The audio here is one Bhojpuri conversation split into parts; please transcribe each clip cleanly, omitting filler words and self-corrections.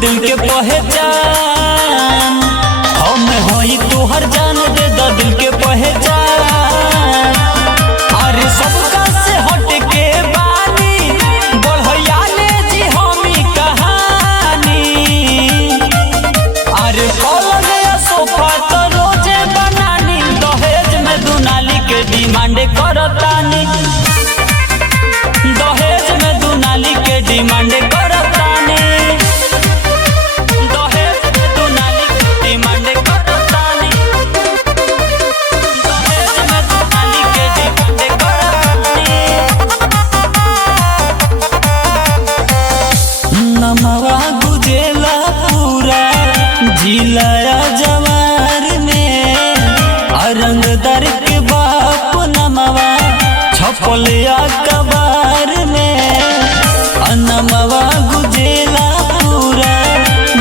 दिल के पहचान, हम होई तोहर जान दे द दिल के पहचान। अरे सबका से हट के बानी बढ़िया ले जी हमी कहानी। अरे पलंग या सोफा तो रोजे बनानी, दहेज में दुनाली के डिमांड करतानी। दहेज में दुनाली के डिमांड करतानी। दहेज में दुनाली के डिमांड करतानी। दहेज में दुनाली के डिमांड करतानी। नमवा गुजेला पूरा जिलाया जवार में, रंगदार के बाप नमवा छपलिया कबार में। नमवा गुजेला पूरा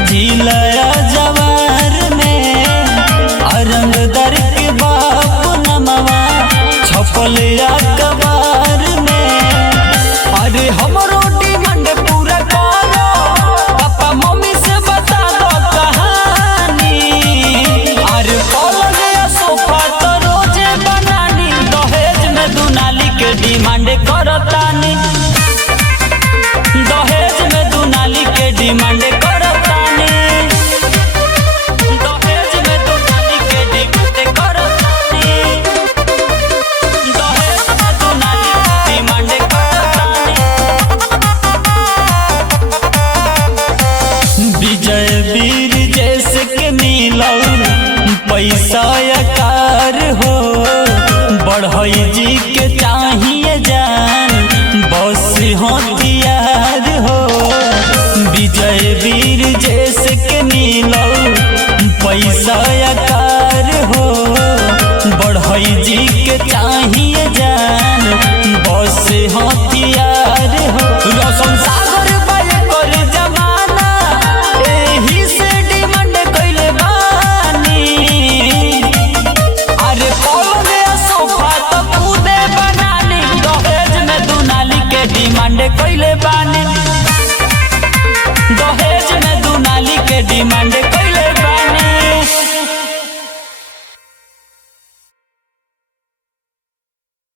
जिलाया जवार में, रंगदार के बाप नमवा छपलिया कबार में। अरे हमरो डिमांड पूरा करो, पापा मम्मी से बता दो कहानी। अरे पलंग या सोफा तो रोजे बनानी, दहेज में दुनाली के डिमांड करतानी। दहेज में दुनाली के डिमांड करतानी। दहेज में दुनाली के डिमांड करतानी। दहेज में दुनाली के डिमांड करतानी। विजय वीर जैसे के मिलल पैसा कार हो, बढ़ई जी के चाहिए जान बस हथियार हो। विजय वीर जैसे के मिलल पैसा कार हो, बढ़ई जी के चाहिए जान बस हथियार हो। रोशन सागर बाय कर जमाना, एही से डिमांड कइले बानी। अरे पलंग या सोफा तो खुदे बनानी, दहेज में दुनाली के डिमांड कइले बानी। दहेज में दुनाली के डिमांड